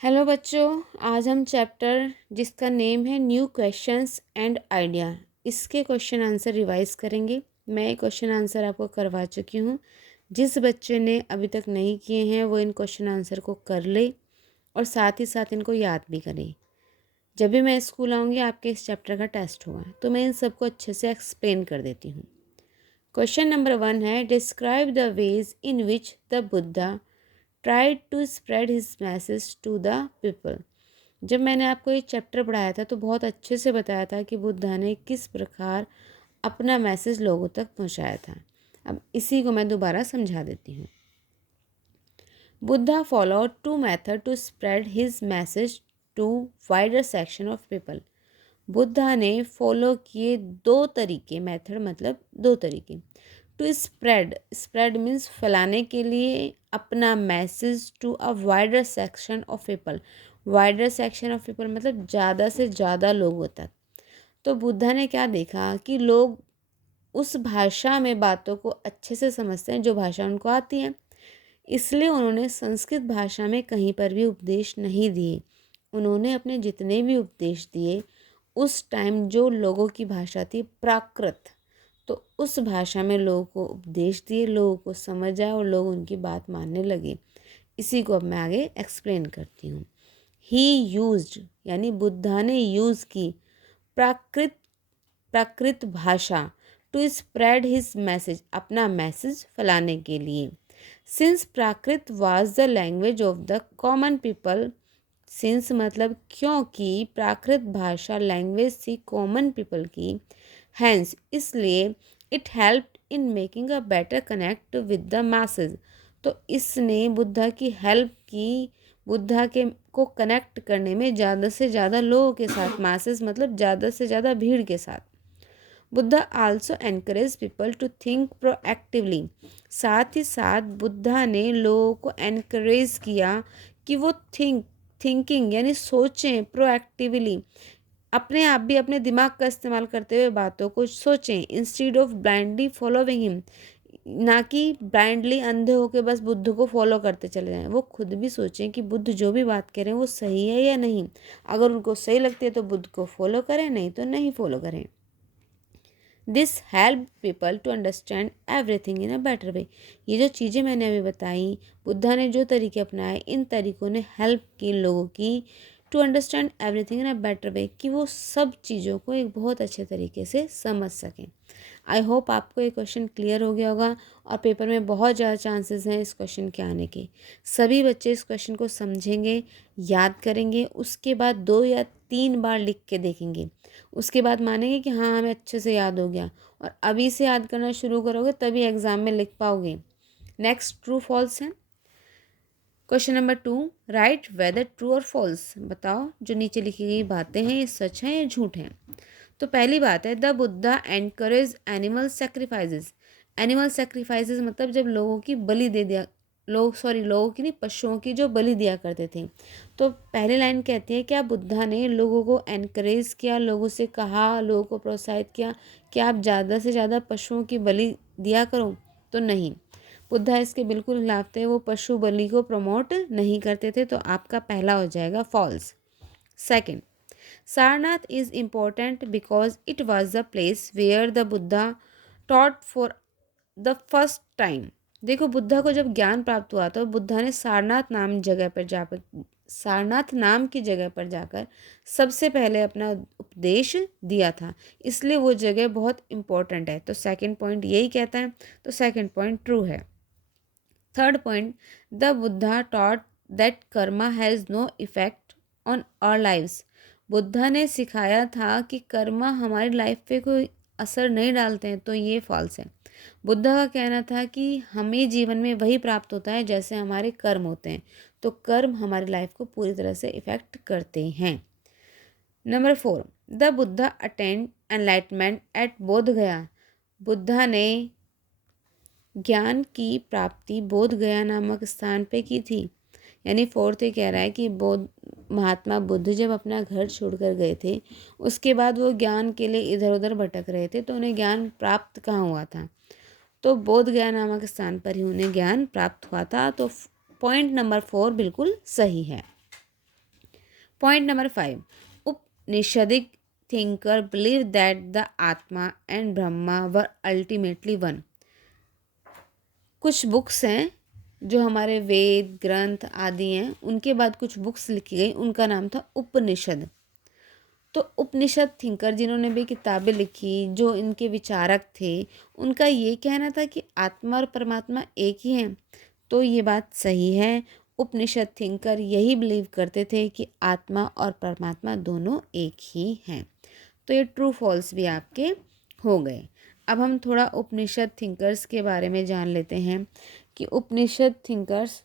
Hello बच्चों, आज हम चैप्टर जिसका नेम है न्यू क्वेश्चंस एंड आइडिया, इसके क्वेश्चन आंसर रिवाइज करेंगे। मैं क्वेश्चन आंसर आपको करवा चुकी हूँ। जिस बच्चे ने अभी तक नहीं किए हैं वो इन क्वेश्चन आंसर को कर ले और साथ ही साथ इनको याद भी करें। जब भी मैं स्कूल आऊँगी आपके इस चैप्टर का टेस्ट होगा तो मैं इन सबको अच्छे से एक्सप्लेन कर देती हूँ। क्वेश्चन नंबर 1 है, describe the ways in which the Buddha tried to spread his message to the people. जब मैंने आपको ये चैप्टर पढ़ाया था तो बहुत अच्छे से बताया था कि बुद्धा ने किस प्रकार अपना मैसेज लोगों तक पहुंचाया था। अब इसी को मैं दोबारा समझा देती हूँ। Buddha followed two method to spread his message to wider section of people. Buddha ने फॉलो किए दो तरीके, मेथड मतलब दो तरीके। टू स्प्रेड मीन्स फैलाने के लिए अपना message to a wider section of people. Wider section of people मतलब ज़्यादा से ज़्यादा लोगों तक। तो बुद्धा ने क्या देखा कि लोग उस भाषा में बातों को अच्छे से समझते हैं जो भाषा उनको आती है, इसलिए उन्होंने संस्कृत भाषा में कहीं पर भी उपदेश नहीं दिए। उन्होंने अपने जितने भी उपदेश दिए उस टाइम जो लोगों की भाषा थी प्राकृत, तो उस भाषा में लोगों को उपदेश दिए, लोगों को समझ आया और लोग उनकी बात मानने लगे। इसी को अब मैं आगे एक्सप्लेन करती हूँ। ही यूज्ड यानी बुद्धा ने यूज़ की प्राकृत प्राकृत भाषा टू स्प्रेड हिज मैसेज, अपना मैसेज फैलाने के लिए। Since Prakrit was the language of the common people, since मतलब क्योंकि प्राकृत भाषा लैंग्वेज थी कॉमन पीपल की, हैंस इसलिए it helped in making a better connect with the masses। तो इसने बुद्धा की हेल्प की, बुद्धा के को कनेक्ट करने में ज़्यादा से ज़्यादा लोगों के साथ, masses मतलब ज़्यादा से ज़्यादा भीड़ के साथ। Buddha also encourage people to think proactively. साथ ही साथ बुद्धा ने लोगों को एनकरेज किया कि वो थिंकिंग यानी सोचें प्रोएक्टिवली, अपने आप भी अपने दिमाग का इस्तेमाल करते हुए बातों को सोचें, instead of blindly following him, ना कि ब्लाइंडली अंधे होकर बस बुद्ध को फॉलो करते चले जाएं। वो खुद भी सोचें कि बुद्ध जो भी बात कह रहे हैं वो सही है या नहीं। अगर उनको सही लगती है तो बुद्ध को फॉलो करें, नहीं तो नहीं फॉलो करें। This help people to understand everything in a better way. ये जो चीज़ें मैंने अभी बताई, बुद्धा ने जो तरीके अपनाए, इन तरीक़ों ने हेल्प की लोगों की to understand everything in a better way, कि वो सब चीज़ों को एक बहुत अच्छे तरीके से समझ सकें। आई होप आपको ये क्वेश्चन क्लियर हो गया होगा और पेपर में बहुत ज़्यादा चांसेस हैं इस क्वेश्चन के आने के। सभी बच्चे इस क्वेश्चन को समझेंगे, याद करेंगे, उसके बाद 2 या 3 बार लिख के देखेंगे। उसके बाद मानेंगे कि हाँ हमें अच्छे से याद हो गया, और अभी से याद करना शुरू करोगे तभी एग्ज़ाम में लिख पाओगे। नेक्स्ट ट्रू फॉल्स है। Question number 2, right weather true और फॉल्स। बताओ जो नीचे लिखी गई बातें हैं ये सच हैं या झूठ हैं। तो पहली बात है, the Buddha encourage animal sacrifices. Animal sacrifices मतलब जब लोगों की बलि दे दिया, लोगों की नहीं, पशुओं की जो बलि दिया करते थे। तो पहली लाइन कहती है क्या बुद्धा ने लोगों को एनकरेज किया, लोगों से कहा, लोगों को प्रोत्साहित किया कि आप ज़्यादा से ज़्यादा पशुओं की बलि दिया करो? तो नहीं, बुद्धा इसके बिल्कुल खिलाफ थे, वो पशु बलि को प्रमोट नहीं करते थे। तो आपका पहला हो जाएगा false. Second, Sarnath is important because it was the place where the Buddha taught for the first time. देखो बुद्धा को जब ज्ञान प्राप्त हुआ तो बुद्धा ने सारनाथ नाम की जगह पर जाकर सबसे पहले अपना उपदेश दिया था, इसलिए वो जगह बहुत इम्पोर्टेंट है। तो सेकंड पॉइंट यही कहता है, तो सेकंड पॉइंट ट्रू है। Third point, the Buddha taught that karma has no effect on our lives. Buddha ने सिखाया था कि कर्मा हमारी लाइफ पे कोई असर नहीं डालते हैं, तो ये फॉल्स है। बुद्धा का कहना था कि हमें जीवन में वही प्राप्त होता है जैसे हमारे कर्म होते हैं, तो कर्म हमारी लाइफ को पूरी तरह से इफेक्ट करते हैं। Number 4, the Buddha attained enlightenment at Bodh Gaya. Buddha ने ज्ञान की प्राप्ति बोध गया नामक स्थान पे की थी। यानी फोर्थ ये कह रहा है कि महात्मा बुद्ध जब अपना घर छोड़कर गए थे उसके बाद वो ज्ञान के लिए इधर उधर भटक रहे थे, तो उन्हें ज्ञान प्राप्त कहाँ हुआ था? तो बोध गया नामक स्थान पर ही उन्हें ज्ञान प्राप्त हुआ था। तो पॉइंट नंबर 4 बिल्कुल सही है। Point number 5, Upanishadic thinker believe that the atma and Brahma were ultimately one. कुछ बुक्स हैं जो हमारे वेद ग्रंथ आदि हैं, उनके बाद कुछ बुक्स लिखी गई, उनका नाम था उपनिषद। तो उपनिषद थिंकर जिन्होंने भी किताबें लिखी, जो इनके विचारक थे, उनका ये कहना था कि आत्मा और परमात्मा एक ही हैं। तो ये बात सही है। उपनिषद थिंकर यही बिलीव करते थे कि आत्मा और परमात्मा दोनों एक ही हैं। तो ये ट्रू फॉल्स भी आपके हो गए। अब हम थोड़ा उपनिषद थिंकर्स के बारे में जान लेते हैं कि Upanishad thinkers,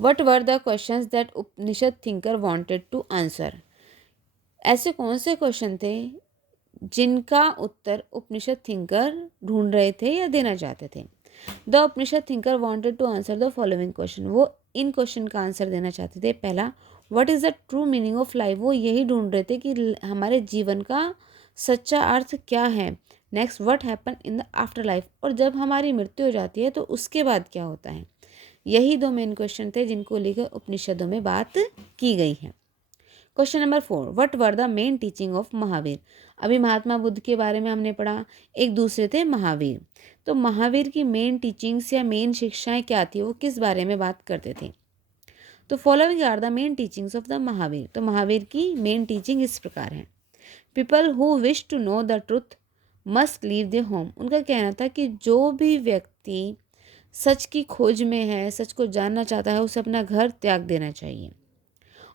what were the questions that Upanishad thinker wanted to answer. ऐसे कौन से क्वेश्चन थे जिनका उत्तर उपनिषद थिंकर ढूंढ रहे थे या देना चाहते थे। The Upanishad thinker wanted to answer the following question. वो इन क्वेश्चन का आंसर देना चाहते थे। पहला, what is the true meaning of life. वो यही ढूंढ रहे थे कि हमारे जीवन का सच्चा अर्थ क्या है। Next, what happen in the after life. और जब हमारी मृत्यु हो जाती है तो उसके बाद क्या होता है। यही दो मेन क्वेश्चन थे जिनको लेकर उपनिषदों में बात की गई है। Question number 4, what were the main teaching of Mahavir. अभी महात्मा बुद्ध के बारे में हमने पढ़ा, एक दूसरे थे महावीर। तो महावीर की मेन टीचिंग्स या मेन शिक्षाएं क्या थी, वो किस बारे में बात करते थे। तो following are the main teachings of the Mahavira. तो महावीर की मेन टीचिंग इस प्रकार है। People who wish to know the truth must leave the home. उनका कहना था कि जो भी व्यक्ति सच की खोज में है, सच को जानना चाहता है, उसे अपना घर त्याग देना चाहिए।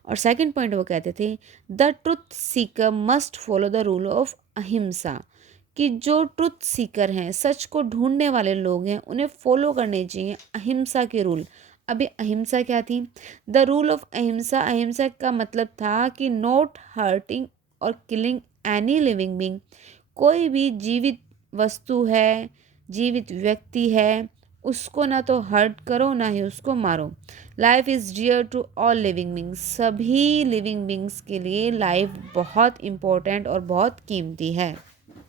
और सेकंड पॉइंट वो कहते थे, the truth Sikar must follow the rule of अहिंसा। कि जो ट्रुथ सीकर हैं, सच को ढूंढने वाले लोग हैं, उन्हें फॉलो करने चाहिए अहिंसा के रूल। अभी अहिंसा क्या थी। द रूल ऑफ अहिंसा, अहिंसा का मतलब था कि नॉट हर्टिंग और किलिंग एनी लिविंग बीइंग। कोई भी जीवित वस्तु है, जीवित व्यक्ति है, उसको ना तो हर्ट करो ना ही उसको मारो। Life is dear to all living beings. सभी लिविंग बींग्स के लिए लाइफ बहुत इम्पोर्टेंट और बहुत कीमती है।